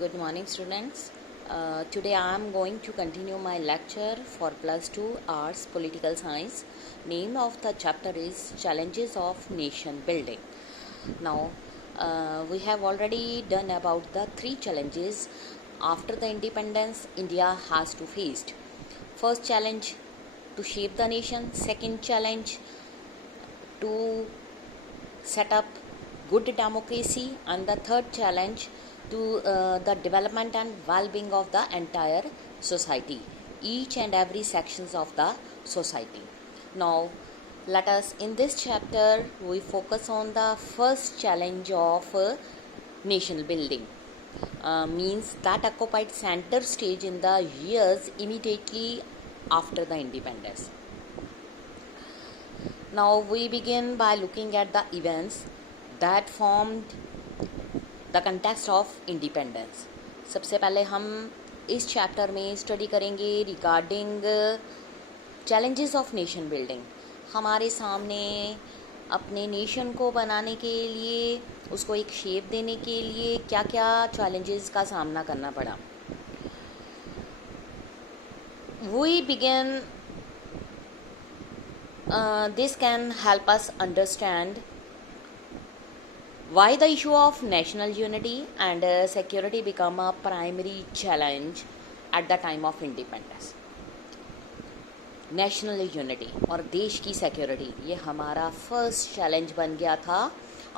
Good morning, students. Today I am going to continue my lecture for plus 2 arts political science. Name of the chapter is Challenges of Nation Building. Now, we have already done about the three challenges after the independence India has to face. First challenge, to shape the nation. Second challenge, to set up good democracy, and the third challenge, to the development and well-being of the entire society, each and every sections of the society. Now let us, in this chapter we focus on the first challenge of nation building, means that occupied center stage in the years immediately after the independence. Now we begin by looking at the events that formed the context of independence. सबसे पहले हम इस chapter में study करेंगे regarding challenges of nation building. हमारे सामने अपने nation को बनाने के लिए, उसको एक शेप देने के लिए क्या क्या चैलेंजेस का सामना करना पड़ा. We begin, this can help us understand why the issue of national unity and security become a primary challenge at the time of independence. National unity और देश की सिक्योरिटी, ये हमारा फर्स्ट चैलेंज बन गया था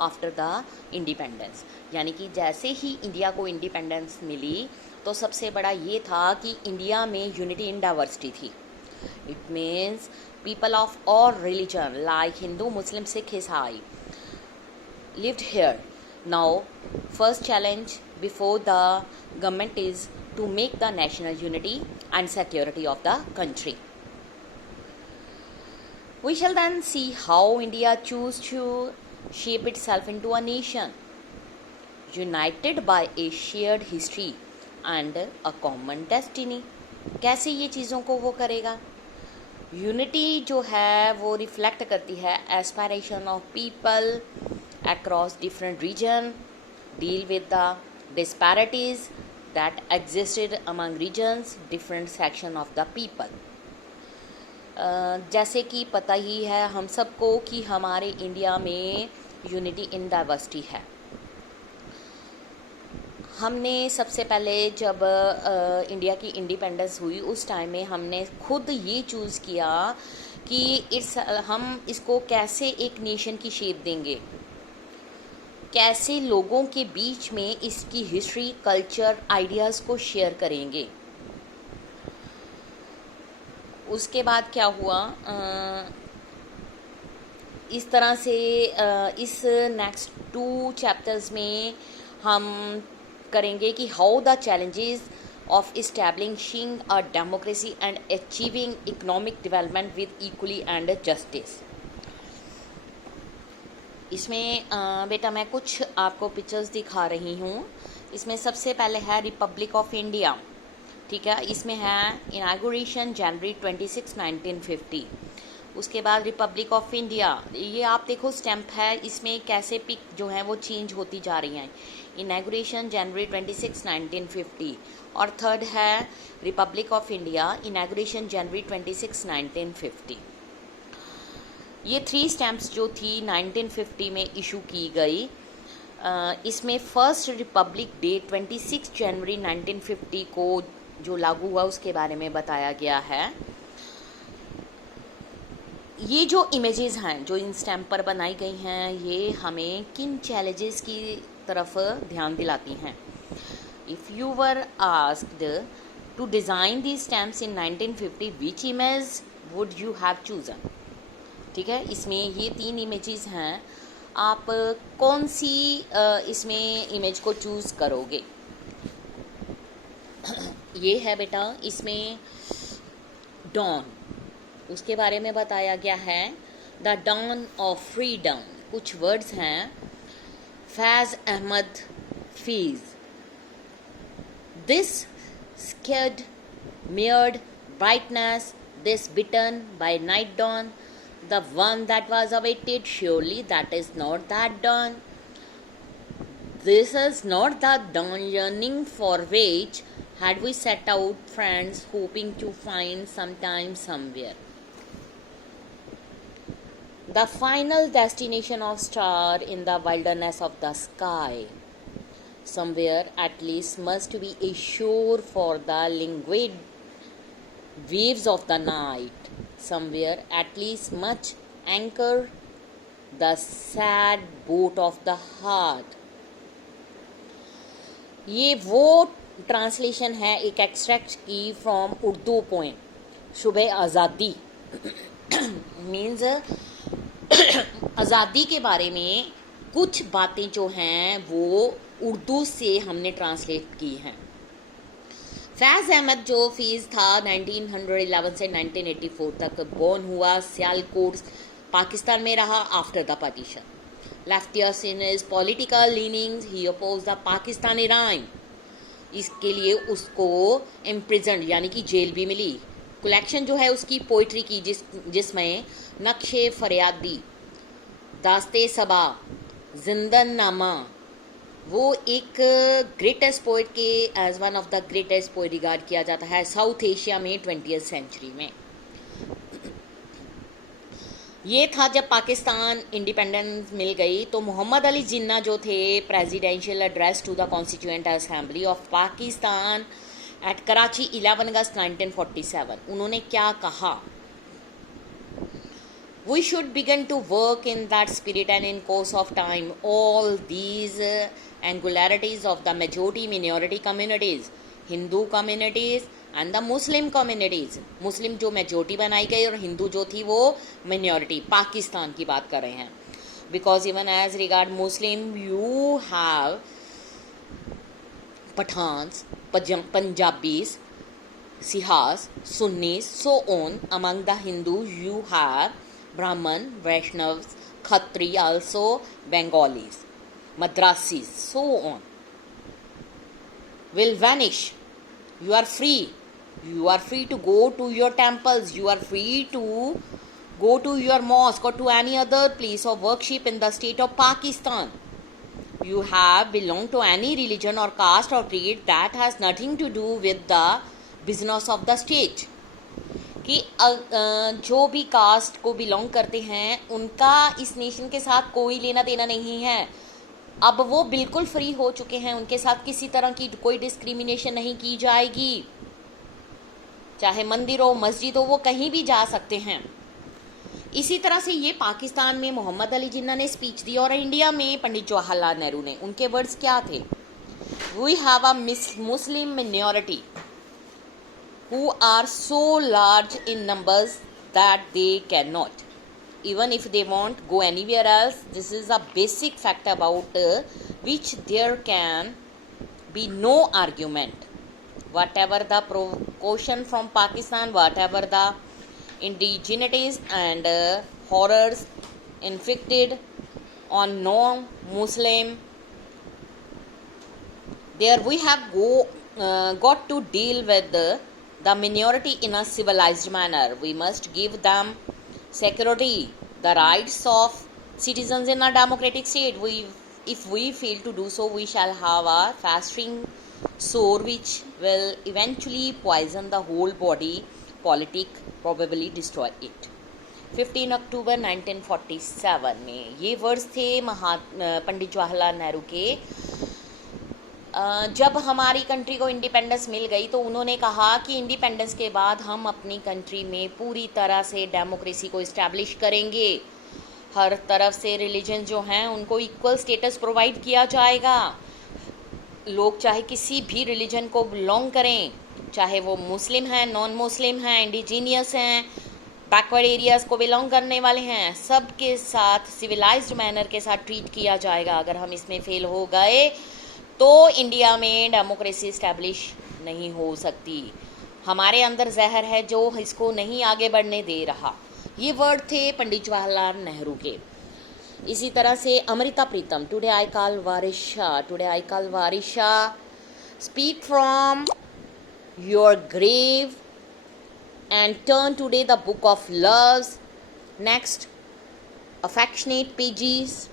आफ्टर द इंडिपेंडेंस. यानी कि जैसे ही इंडिया को इंडिपेंडेंस मिली तो सबसे बड़ा ये था कि इंडिया में यूनिटी इन डाइवर्सिटी थी. It means people of all religion like Hindu, Muslim, Sikh, Isai lived here. Now first challenge before the government is to make the national unity and security of the country. We shall then see how India chose to shape itself into a nation united by a shared history and a common destiny. कैसे ये चीज़ों को वो करेगा. Unity जो है वो reflect करती है aspiration of people across different region, deal with the disparities that existed among regions, different section of the people. जैसे कि पता ही है हम सबको कि हमारे इंडिया में यूनिटी इन डाइवर्सिटी है. हमने सबसे पहले जब इंडिया की इंडिपेंडेंस हुई उस टाइम में हमने खुद ये चूज़ किया कि हम इसको कैसे एक नेशन की शेप देंगे, कैसे लोगों के बीच में इसकी हिस्ट्री, कल्चर, आइडियाज़ को शेयर करेंगे. उसके बाद क्या हुआ, इस तरह से इस नेक्स्ट 2 चैप्टर्स में हम करेंगे कि how the challenges of establishing a democracy and achieving economic development with equally and justice. इसमें बेटा मैं कुछ आपको पिक्चर्स दिखा रही हूँ. इसमें सबसे पहले है रिपब्लिक ऑफ इंडिया. ठीक है, इसमें है इनागुरेशन जनवरी 26, 1950. उसके बाद रिपब्लिक ऑफ इंडिया, ये आप देखो स्टैम्प है, इसमें कैसे पिक जो है वो चेंज होती जा रही हैं. इनागुरेशन जनवरी 26, 1950. और थर्ड है रिपब्लिक ऑफ इंडिया, इनागुरेशन जनवरी 26, 1950. ये 3 स्टैम्प्स जो थी 1950 में इशू की गई. इसमें फर्स्ट रिपब्लिक डे 26 जनवरी 1950 को जो लागू हुआ उसके बारे में बताया गया है. ये जो इमेजेस हैं जो इन स्टैम्प पर बनाई गई हैं, ये हमें किन चैलेंजेस की तरफ ध्यान दिलाती हैं. If you were asked to design the stamps in 1950, which image would you have chosen. ठीक है, इसमें ये 3 इमेजेस हैं, आप कौन सी इसमें इमेज को चूज़ करोगे. ये है बेटा, इसमें डॉन, उसके बारे में बताया गया है. द डॉन ऑफ फ्रीडम, कुछ वर्ड्स हैं. Faiz Ahmad Faiz, this scarred mirrored brightness, this bitten by night dawn, the one that was awaited, surely that is not that dawn. This is not the yearning for which had we set out, friends, hoping to find sometime somewhere. The final destination of star in the wilderness of the sky. Somewhere at least must be a shore for the languid waves of the night. Somewhere at least must anchor the sad boat of the heart. ये वो translation है एक extract की from Urdu poem सुबह आज़ादी means आज़ादी के बारे में कुछ बातें जो हैं वो उर्दू से हमने ट्रांसलेट की हैं। फैज़ अहमद जो फीस था 1911 से 1984 तक बोर्न हुआ, सियालकोट पाकिस्तान में रहा after the partition. Leftiest in his political leanings, he opposed the Pakistani Rhyme. इसके लिए उसको imprisoned यानी कि जेल भी मिली। कलेक्शन जो है उसकी पोइट्री की जिसमें नक्शे फरियादी, दास्ते सबा, जिंदन नामा, वो एक ग्रेटेस्ट पोइट के as one of the greatest poet regard किया जाता है साउथ एशिया में 20th सेंचुरी में। ये था जब पाकिस्तान इंडिपेंडेंस मिल गई तो मोहम्मद अली जिन्ना जो थे presidential address to the constituent assembly of Pakistan at Karachi 11 August 1947, उन्होंने क्या कहा? We should begin to work in that spirit and in course of time all these angularities of the majority minority communities, Hindu communities and the Muslim communities, मुस्लिम जो majority बनाई गई और हिंदू जो थी वो मिनॉरिटी, पाकिस्तान की बात कर रहे हैं। Because even as regard Muslim you have Pathans, Punjabis, Shias, Sunnis, so on. Among the Hindus you have Brahman, Vaishnavas, Khatri, also Bengalis, Madrasis, so on. Will vanish. You are free. You are free to go to your temples. You are free to go to your mosque or to any other place of worship in the state of Pakistan. You have belonged to any religion or caste or creed that has nothing to do with the business of the state. कि जो भी cast को belong करते हैं उनका इस nation के साथ कोई लेना देना नहीं है। अब वो बिल्कुल फ्री हो चुके हैं, उनके साथ किसी तरह की कोई डिस्क्रिमिनेशन नहीं की जाएगी। चाहे मंदिर हो, मस्जिद हो, वो कहीं भी जा सकते हैं। इसी तरह से ये पाकिस्तान में मोहम्मद अली जिन्ना ने स्पीच दी और इंडिया में पंडित जवाहरलाल नेहरू ने, उनके वर्ड्स क्या थे? We have a Muslim minority who are so large in numbers that they cannot, even if they want, go anywhere else. This is a basic fact about which there can be no argument. Whatever the provocation from Pakistan, whatever the indigenities and horrors inflicted on non-Muslim, there we have got to deal with the minority in a civilized manner. We must give them security, the rights of citizens in a democratic state. If we fail to do so, we shall have a festering sore which will eventually poison the whole body politic, probably destroy it. 15 अक्टूबर 1947 में ये words थे पंडित जवाहरलाल नेहरू के। जब हमारी country को independence मिल गई तो उन्होंने कहा कि इंडिपेंडेंस के बाद हम अपनी कंट्री में पूरी तरह से डेमोक्रेसी को इस्टेब्लिश करेंगे। हर तरफ से रिलीजन जो हैं उनको इक्वल स्टेटस प्रोवाइड किया जाएगा। लोग चाहे किसी भी रिलीजन को बिलोंग करें, चाहे वो मुस्लिम हैं, नॉन मुस्लिम हैं, इंडिजीनियस हैं, बैकवर्ड एरियाज़ को बिलोंग करने वाले हैं, सब के साथ सिविलाइज्ड मैनर के साथ ट्रीट किया जाएगा। अगर हम इसमें फेल हो गए तो इंडिया में डेमोक्रेसी इस्टेब्लिश नहीं हो सकती। हमारे अंदर जहर है जो इसको नहीं आगे बढ़ने दे रहा। ये वर्ड थे पंडित जवाहरलाल नेहरू के। इसी तरह से Amrita Pritam, today I call Warisha, speak from your grave and turn today the book of loves. Next, affectionate pages.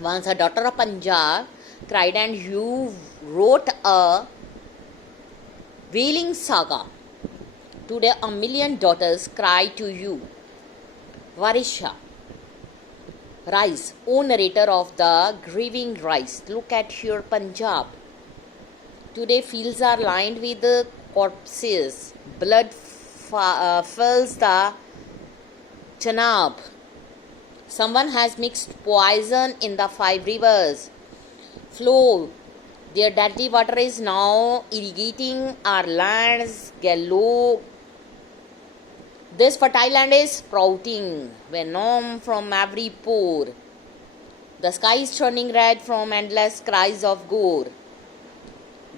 Once a daughter of Punjab, cried, and you wrote a wailing saga. Today a million daughters cry to you. Varisha, rise, O narrator of the grieving rise. Look at your Punjab. Today fields are lined with corpses. Blood fills the Chenab. Someone has mixed poison in the 5 rivers. Flow. Their deadly water is now irrigating our lands galore. This fertile land is sprouting venom from every pore. The sky is turning red from endless cries of gore.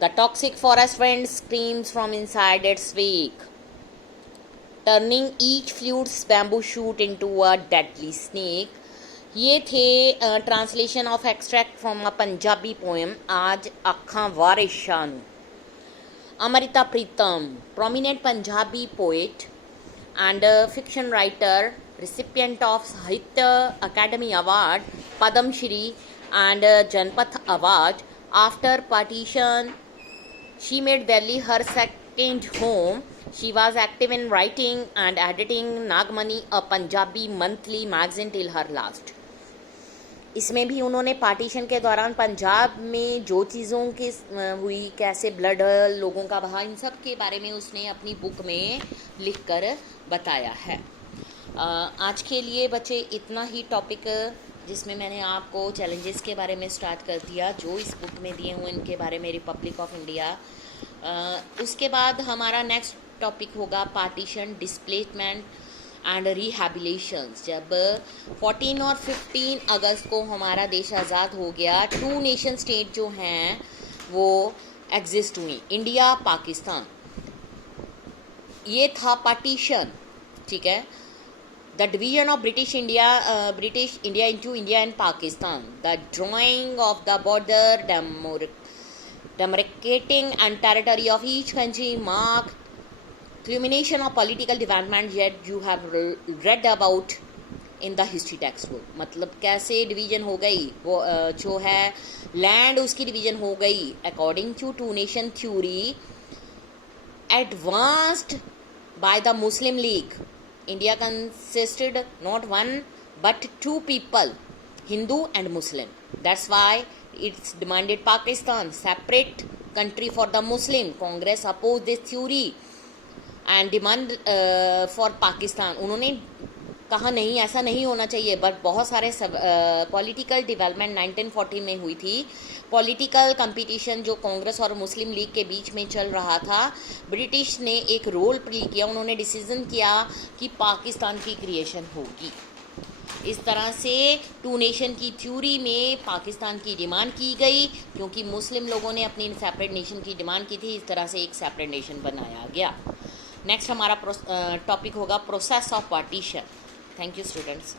The toxic forest wind screams from inside its wake, turning each flute's bamboo shoot into a deadly snake. ये थे translation of extract from a Punjabi poem आज आखां वारिशा नूं. Amrita Pritam, prominent Punjabi poet and fiction writer, recipient of Sahitya Academy Award, Padam Shri and Janpath Award. After partition, she made Delhi her second home. She was active in writing and editing Nagmani, a Punjabi monthly magazine, till her last. इसमें भी उन्होंने partition के दौरान पंजाब में जो चीज़ों की हुई, कैसे ब्लड लोगों का बहा, इन सब के बारे में उसने अपनी बुक में लिखकर बताया है. आज के लिए बच्चे इतना ही टॉपिक, जिसमें मैंने आपको चैलेंजेस के बारे में स्टार्ट कर दिया जो इस बुक में दिए हुए इनके बारे में, रिपब्लिक ऑफ इंडिया. उसके बाद हमारा नेक्स्ट टॉपिक होगा पार्टीशन, डिस्प्लेसमेंट एंड रिहैबिलिटेशंस. जब 14 और 15 अगस्त को हमारा देश आज़ाद हो गया, 2 नेशन स्टेट जो हैं वो एग्जिस्ट हुई, इंडिया पाकिस्तान. ये था पार्टीशन, ठीक है. The division of British India into India and Pakistan, the drying of the border, demarcating and territory of each country mark culmination of political development yet you have read about in the history textbook. मतलब कैसे division हो गई, वो जो है land उसकी division हो गई according to 2 nation theory advanced by the Muslim League. India consisted not one but 2 people, Hindu and Muslim. That's why it's demanded Pakistan separate country for the Muslim. Congress opposed this theory and demand for Pakistan. उन्होंने कहा नहीं, ऐसा नहीं होना चाहिए. But बहुत सारे political development 1940 में हुई थी. पॉलिटिकल कंपटीशन जो कांग्रेस और मुस्लिम लीग के बीच में चल रहा था, ब्रिटिश ने एक रोल प्ले किया. उन्होंने डिसीजन किया कि पाकिस्तान की क्रिएशन होगी. इस तरह से 2 नेशन की थ्योरी में पाकिस्तान की डिमांड की गई, क्योंकि मुस्लिम लोगों ने अपनी सेपरेट नेशन की डिमांड की थी. इस तरह से एक सेपरेट नेशन बनाया गया. नेक्स्ट हमारा टॉपिक होगा process of partition. Thank you students.